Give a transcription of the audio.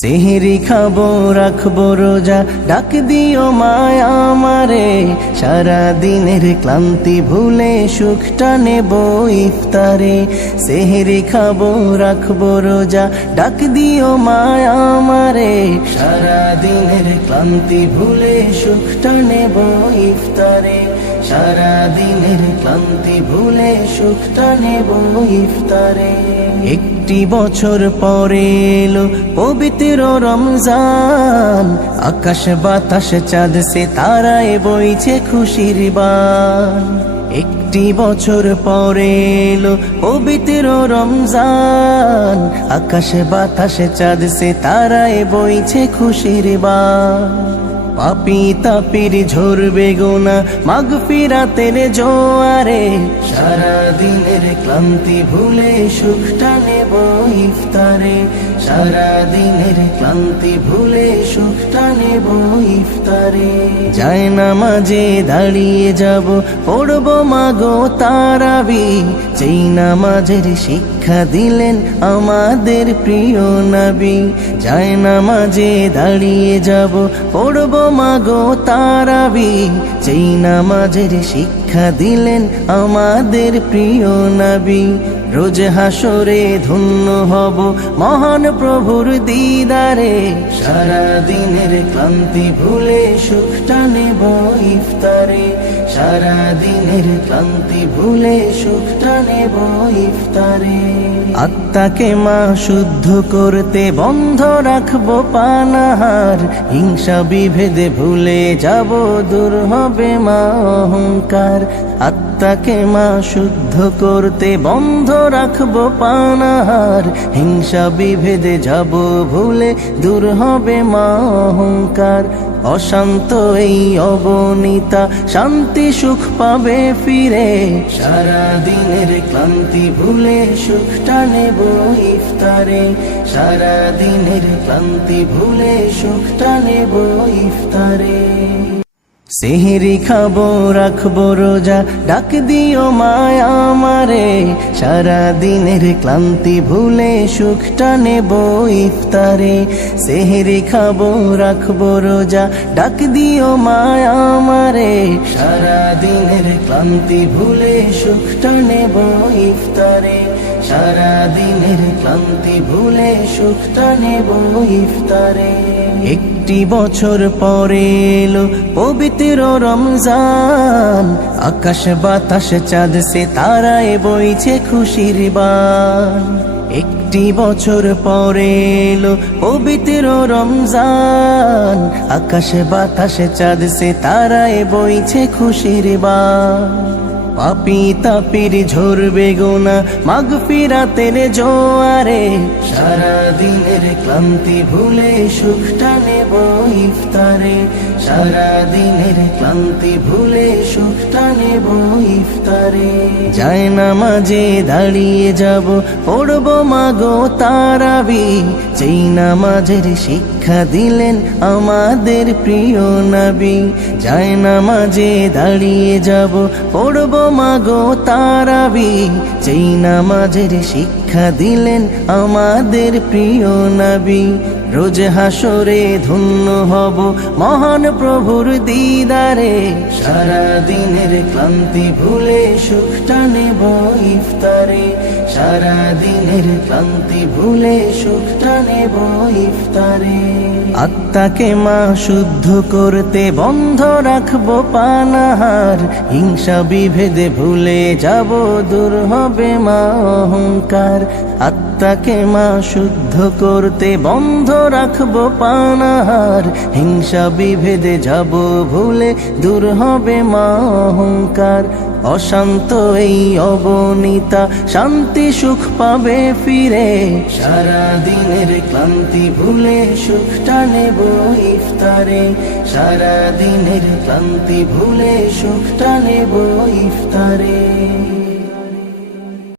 সেহরি খাবো রাখবো রোজা, ডাক দিও মায়া আমারে। সারা দিনের ক্লান্তি ভুলে সুখটা নেব ইফতারে। সেহরি খাবো রাখবো রোজা, ডাক দিও মায়া আমারে। সারা দিনের ক্লান্তি ভুলে সুখটা নেব ইফতারে। সারা দিনের ক্লান্তি ভুলে সুখটা নেব ইফতারে। একটি বছর পরে এলো পবিত্র রমজান, আকাশ বাতাস চাঁদ সে তারায় বইছে খুশির বান। একটি বছর পরে এলো পবিত্র রমজান, আকাশ বাতাস চাঁদ সে তারায় বইছে খুশির বান। পাপী তাপির ঝরবে গোনা মাগফিরাতের জোয়ারে। সারা দিনের ক্লান্তি ভুলে সুখটা নেব ইফতারে। সারা দিনের ক্লান্তি ভুলে সুখটা নেব ইফতারে। যায় নামাজে দাঁড়িয়ে যাব, পড়ব মাগো তারাবি। যেই নামাজের শিক্ষা দিলেন আমাদের প্রিয় নবী। যায় নামাজে দাঁড়িয়ে যাব, পড়ব মাগো তারাবি। যেই নামাজের শিক্ষা দিলেন আমাদের প্রিয় নবী। রোজ হাসরে ধন্য হব মহান প্রভুর দিদারে। সারা দিনের ক্লান্তি ভুলে সুখটা নেব ইফতারে। সারা দিনের ক্লান্তি ভুলে সুখটা নেব ইফতারে। আত্মাকে মা শুদ্ধ করতে বন্ধ রাখবো পানাহার। হিংসা বিভেদে ভুলে যাব, দূর হবে মা অহংকার। আত্মাকে মা শুদ্ধ করতে বন্ধ রাখবো পানাহার। হিংসা বিভেদে যাব ভুলে, দূর হবে মা অহংকার। অশান্ত এই অবনীতা শান্তি সুখ পাবে ফিরে। সারা দিনের ক্লান্তি ভুলে সুখটা নেব ইফতারে। সারা দিনের ক্লান্তি ভুলে সুখটা নেব ইফতারে। সেহরি খাবো রাখবো রোজা, ডাক দিও মায়া আমারে। সারা দিনের ক্লান্তি ভুলে সুখটা নেব ইফতারে। সেহরি খাবো রাখবো রোজা, ডাক দিও মায়া আমারে। সারা দিনের ক্লান্তি ভুলে সুখটা নেব ইফতারে। সারা দিনের ক্লান্তি ভুলে সুখটা নেব ইফতারে। একটি বছর পরে এলো পবিত্র রমজান, আকাশ বাতাস চাঁদ সে তারায় বইছে খুশির বান। একটি বছর পরে এলো পবিত্র রমজান, আকাশ বাতাস চাঁদ সে তারায় বইছে খুশির বান। পাপী তাপির ঝরবে গোনা মাগফিরাতের জোয়ারে। সারা দিনের ক্লান্তি ভুলে সুখটা নেব ইফতারে। সারা দিনের ক্লান্তি ভুলে সুখটা নেব ইফতারে। যায় নামাজে দাঁড়িয়ে যাব, পড়ব মাগো তারাবি। যেই নামাজের শিক্ষা দিলেন আমাদের প্রিয় নবী। যায় নামাজে দাঁড়িয়ে যাব, পড়ব মাগো তারাবি। যেই নামাজের শিক্ষা দিলেন আমাদের প্রিয় নবী। রোজ হাসরে ধন্য হব মহান প্রভুর দিদারে। সারা দিনের ক্লান্তি ভুলে সুখটা নেব ইফতারে। সারা দিনের ক্লান্তি ভুলে সুখটা নেব ইফতারে। আত্মাকে মা শুদ্ধ করতে বন্ধ রাখবো পানাহার। হিংসা বিভেদে ভুলে যাব, দূর হবে মা অহংকার। আত্মাকে মা শুদ্ধ করতে বন্ধ রাখবো পানাহার। হিংসা বিভেদে যাব ভুলে, দূর হবে মা অহংকার। অশান্ত এই অবনীতা শান্তি সুখ পাবে ফিরে। সারা দিনের ক্লান্তি ভুলে সুখটা নেব ইফতারে। সারা দিনের ক্লান্তি ভুলে সুখটা নেব ইফতারে।